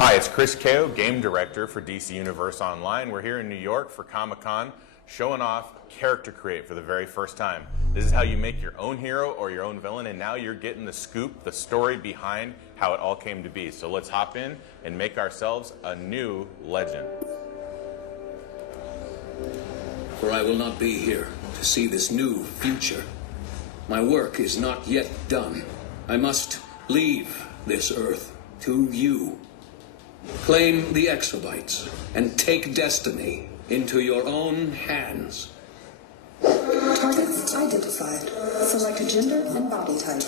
Hi, it's Chris Kao, Game Director for DC Universe Online. We're here in New York for Comic-Con, showing off Character Create for the very first time. This is how you make your own hero or your own villain, and now you're getting the scoop, the story behind how it all came to be. So let's hop in and make ourselves a new legend. For I will not be here to see this new future. My work is not yet done. I must leave this Earth to you. Claim the exobytes and take destiny into your own hands. Targets identified. Select a gender and body type.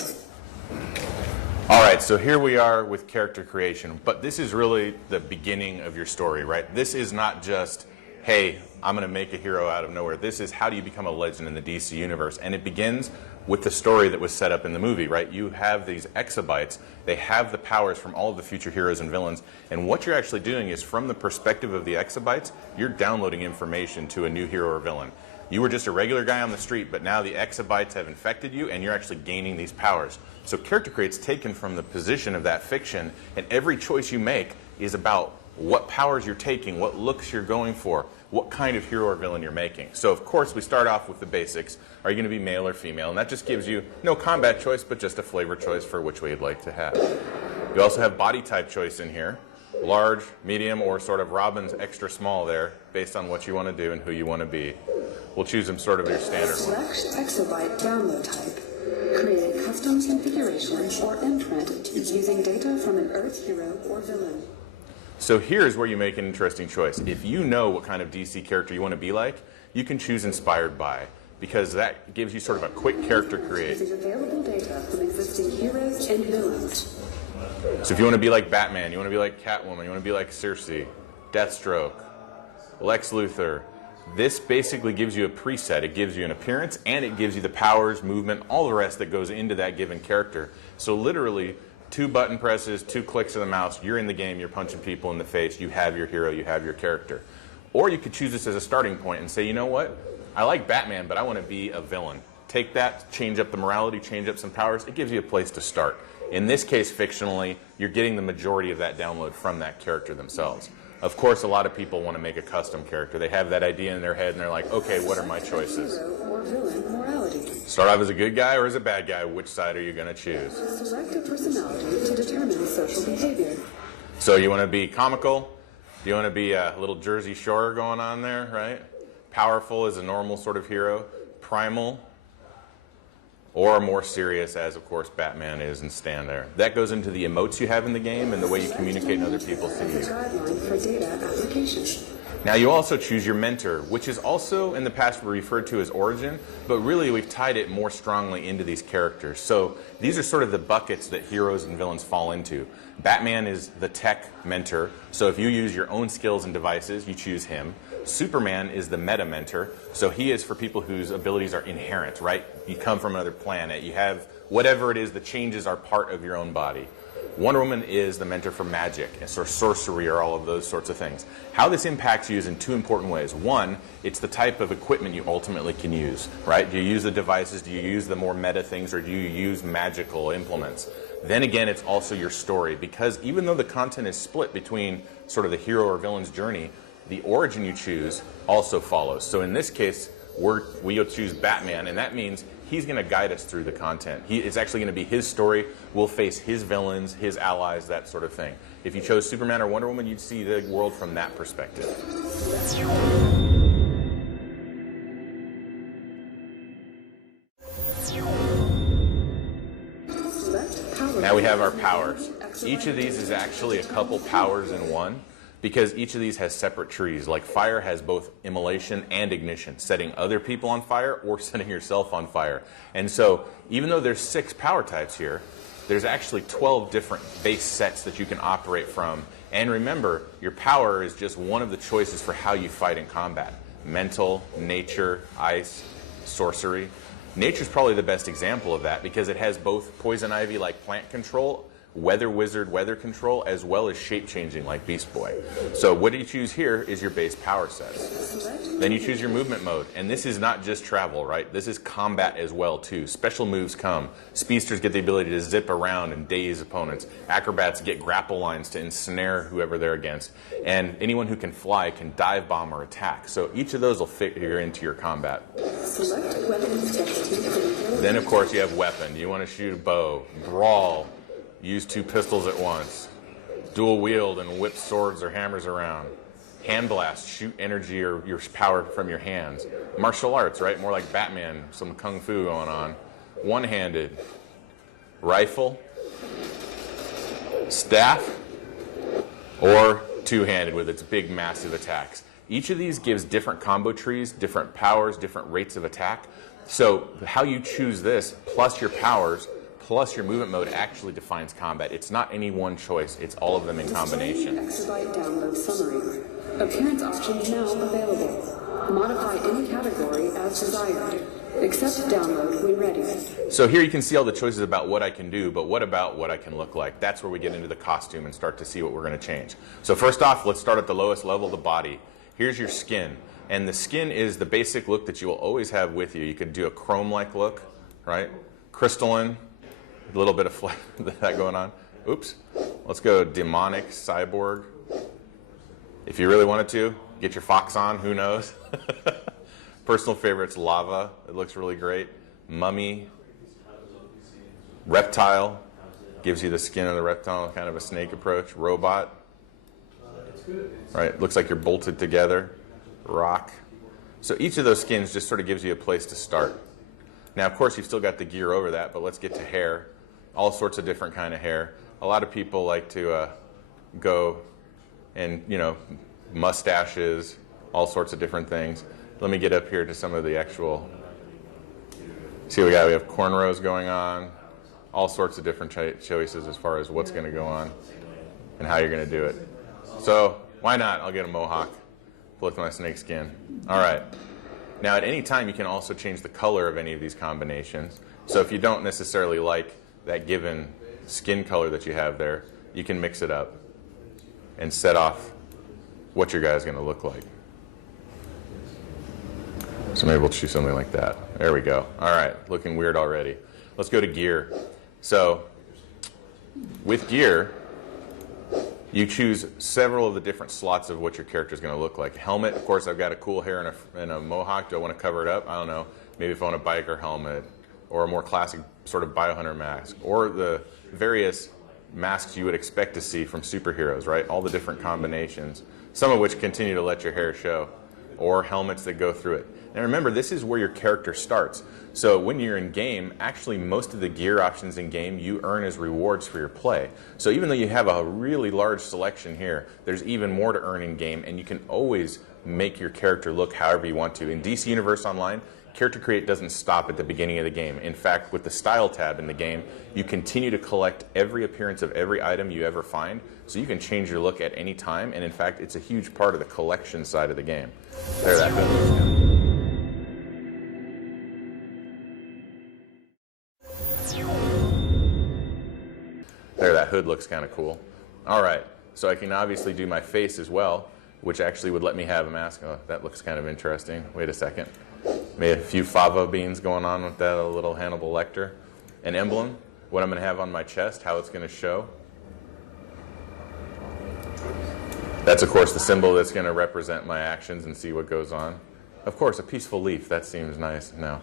All right, so here we are with character creation, but this is really the beginning of your story, right? This is not just, hey, I'm going to make a hero out of nowhere. This is how do you become a legend in the DC universe, and it begins with the story that was set up in the movie, right? You have these exobytes. They have the powers from all of the future heroes and villains, and what you're actually doing is from the perspective of the exobytes, you're downloading information to a new hero or villain. You were just a regular guy on the street, but now the exobytes have infected you, and you're actually gaining these powers. So Character Create's taken from the position of that fiction, and every choice you make is about what powers you're taking, what looks you're going for, what kind of hero or villain you're making. So of course we start off with the basics. Are you going to be male or female? And that just gives you no combat choice, but just a flavor choice for which way you'd like to have. You also have body type choice in here. Large, medium, or sort of Robin's extra small there, based on what you want to do and who you want to be. We'll choose them sort of your standard one. Select exobyte download type. Create a custom configuration or imprint using data from an Earth hero or villain. So here's where you make an interesting choice. If you know what kind of DC character you want to be like, you can choose Inspired By, because that gives you sort of a quick character create. Using available data from existing heroes and villains. So if you want to be like Batman, you want to be like Catwoman, you want to be like Circe, Deathstroke, Lex Luthor, this basically gives you a preset. It gives you an appearance, and it gives you the powers, movement, all the rest that goes into that given character. So literally, 2 button presses, 2 clicks of the mouse, you're in the game, you're punching people in the face, you have your hero, you have your character. Or you could choose this as a starting point and say, you know what, I like Batman, but I want to be a villain. Take that, change up the morality, change up some powers, it gives you a place to start. In this case, fictionally, you're getting the majority of that download from that character themselves. Of course, a lot of people want to make a custom character. They have that idea in their head, and they're like, okay, what are my choices? Hero or villain morality. Start off as a good guy or as a bad guy. Which side are you going to choose? Select a personality to determine social behavior. So you want to be comical? Do you want to be a little Jersey Shore going on there, right? Powerful as a normal sort of hero. Primal. Or more serious, as of course Batman is, and stand there. That goes into the emotes you have in the game and the way you communicate and other people see you. Guideline for data application. Now you also choose your mentor, which is also in the past referred to as origin, but really we've tied it more strongly into these characters. So these are sort of the buckets that heroes and villains fall into. Batman is the tech mentor, so if you use your own skills and devices, you choose him. Superman is the meta mentor, so he is for people whose abilities are inherent, right? You come from another planet, you have whatever it is, the changes are part of your own body. Wonder Woman is the mentor for magic, and sort of sorcery, or all of those sorts of things. How this impacts you is in 2 important ways. One, it's the type of equipment you ultimately can use, right? Do you use the devices, do you use the more meta things, or do you use magical implements? Then again, it's also your story, because even though the content is split between sort of the hero or villain's journey, the origin you choose also follows. So in this case, we'll choose Batman, and that means he's going to guide us through the content. It's actually going to be his story. We'll face his villains, his allies, that sort of thing. If you chose Superman or Wonder Woman, you'd see the world from that perspective. Now we have our powers. Each of these is actually a couple powers in one, because each of these has separate trees. Like fire has both immolation and ignition, setting other people on fire or setting yourself on fire. And so even though there's 6 power types here, there's actually 12 different base sets that you can operate from. And remember, your power is just one of the choices for how you fight in combat. Mental, nature, ice, sorcery. Nature's probably the best example of that, because it has both poison ivy like plant control Weather Wizard, weather control, as well as shape changing like Beast Boy. So what you choose here is your base power sets. Then you choose your movement mode, and this is not just travel, right? This is combat as well too. Special moves come. Speedsters get the ability to zip around and daze opponents. Acrobats get grapple lines to ensnare whoever they're against. And anyone who can fly can dive bomb or attack. So each of those will figure into your combat. Select weapons text. Then of course you have weapon. You want to shoot a bow, brawl, use 2 pistols at once, dual wield and whip swords or hammers around. Hand blast, shoot energy or your power from your hands. Martial arts, right? More like Batman, some kung fu going on. One-handed. Rifle. Staff. Or two-handed with its big, massive attacks. Each of these gives different combo trees, different powers, different rates of attack. So how you choose this, plus your powers, plus your movement mode actually defines combat. It's not any one choice. It's all of them in combination. Exabyte download summary. Appearance options now available. Modify any category as desired. Accept download when ready. So here you can see all the choices about what I can do, but what about what I can look like? That's where we get into the costume and start to see what we're going to change. So first off, let's start at the lowest level, the body. Here's your skin. And the skin is the basic look that you will always have with you. You could do a chrome-like look, right? Crystalline. A little bit of that going on. Oops. Let's go demonic, cyborg. If you really wanted to, get your fox on, who knows? Personal favorites, lava. It looks really great. Mummy. Reptile. Gives you the skin of the reptile, kind of a snake approach. Robot. Right, looks like you're bolted together. Rock. So each of those skins just sort of gives you a place to start. Now, of course, you've still got the gear over that, but let's get to hair. All sorts of different kind of hair. A lot of people like to go and, mustaches, all sorts of different things. Let me get up here to some of the actual. See what we got? We have cornrows going on. All sorts of different choices as far as what's going to go on and how you're going to do it. So why not? I'll get a mohawk with my snake skin. All right. Now, at any time, you can also change the color of any of these combinations. So if you don't necessarily like that given skin color that you have there, you can mix it up and set off what your guy's going to look like. So maybe we'll choose something like that. There we go. All right, looking weird already. Let's go to gear. So with gear, you choose several of the different slots of what your character is going to look like. Helmet, of course, I've got a cool hair and a mohawk. Do I want to cover it up? I don't know. Maybe if I want a biker helmet or a more classic sort of biohunter mask or the various masks you would expect to see from superheroes, right? All the different combinations, some of which continue to let your hair show, or helmets that go through it. And remember, this is where your character starts. So when you're in game, actually most of the gear options in game you earn as rewards for your play. So even though you have a really large selection here, there's even more to earn in game, and you can always make your character look however you want to. In DC Universe Online, Character Create doesn't stop at the beginning of the game. In fact, with the Style tab in the game, you continue to collect every appearance of every item you ever find, so you can change your look at any time, and in fact, it's a huge part of the collection side of the game. There that goes. There, that hood looks kind of cool. All right, so I can obviously do my face as well, which actually would let me have a mask. Oh, that looks kind of interesting. Wait a second. Maybe a few fava beans going on with that, a little Hannibal Lecter. An emblem, what I'm going to have on my chest, how it's going to show. That's, of course, the symbol that's going to represent my actions and see what goes on. Of course, a peaceful leaf, that seems nice. No.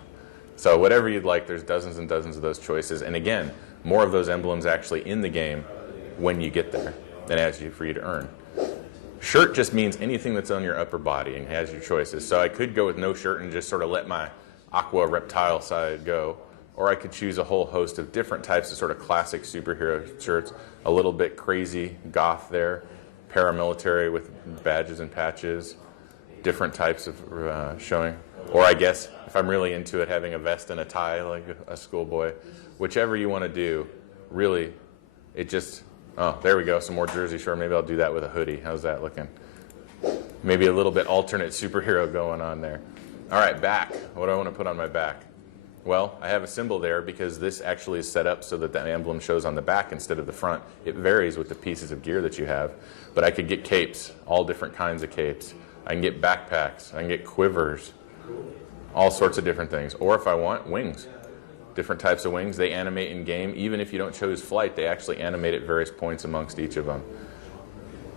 So whatever you'd like, there's dozens and dozens of those choices. And again, more of those emblems actually in the game when you get there than for you to earn. Shirt just means anything that's on your upper body and has your choices. So I could go with no shirt and just sort of let my aqua reptile side go, or I could choose a whole host of different types of sort of classic superhero shirts, a little bit crazy goth there, paramilitary with badges and patches, different types of showing. Or I guess if I'm really into it, having a vest and a tie like a schoolboy. Whichever you want to do, really, it just, oh, there we go, some more Jersey Shore. Maybe I'll do that with a hoodie. How's that looking? Maybe a little bit alternate superhero going on there. All right, back. What do I want to put on my back? Well, I have a symbol there because this actually is set up so that the emblem shows on the back instead of the front. It varies with the pieces of gear that you have. But I could get capes, all different kinds of capes. I can get backpacks. I can get quivers, all sorts of different things. Or if I want, wings. Different types of wings. They animate in game. Even if you don't choose flight, they actually animate at various points amongst each of them.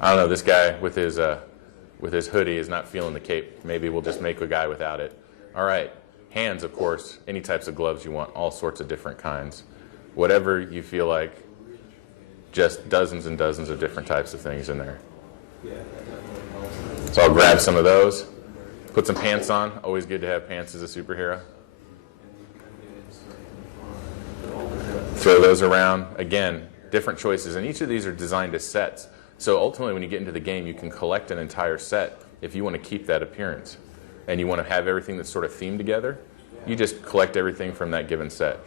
I don't know, this guy with his hoodie is not feeling the cape. Maybe we'll just make a guy without it. All right. Hands, of course, any types of gloves you want, all sorts of different kinds. Whatever you feel like, just dozens and dozens of different types of things in there. So I'll grab some of those, put some pants on. Always good to have pants as a superhero. Throw those around. Again, different choices, and each of these are designed as sets. So ultimately, when you get into the game, you can collect an entire set if you want to keep that appearance. And you want to have everything that's sort of themed together, you just collect everything from that given set.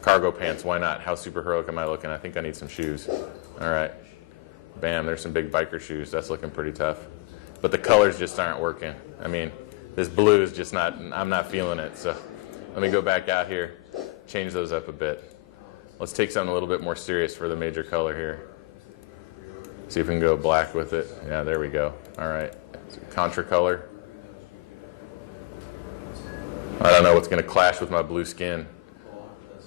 Cargo pants, why not? How super heroic am I looking? I think I need some shoes. All right. Bam, there's some big biker shoes. That's looking pretty tough. But the colors just aren't working. I mean, this blue is just not, I'm not feeling it. So let me go back out here, change those up a bit. Let's take something a little bit more serious for the major color here. See if we can go black with it. Yeah, there we go. All right. Contra color. I don't know what's going to clash with my blue skin.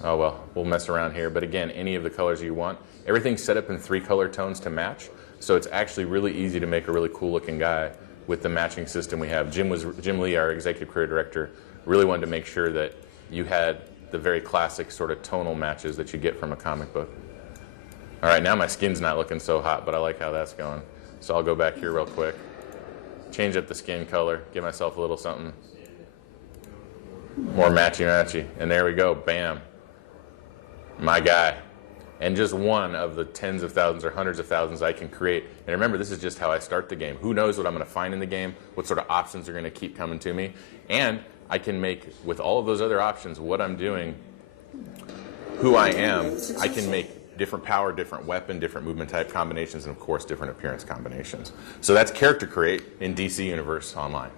Oh well, we'll mess around here. But again, any of the colors you want. Everything's set up in 3 color tones to match, so it's actually really easy to make a really cool looking guy with the matching system we have. Jim Lee, our executive creative director, really wanted to make sure that you had the very classic sort of tonal matches that you get from a comic book. All right, now my skin's not looking so hot, but I like how that's going. So I'll go back here real quick, change up the skin color, give myself a little something more matchy-matchy. And there we go. Bam. My guy. And just one of the tens of thousands or hundreds of thousands I can create. And remember, this is just how I start the game. Who knows what I'm going to find in the game, what sort of options are going to keep coming to me. And I can make, with all of those other options, what I'm doing, who I am, I can make different power, different weapon, different movement type combinations, and of course, different appearance combinations. So that's Character Create in DC Universe Online.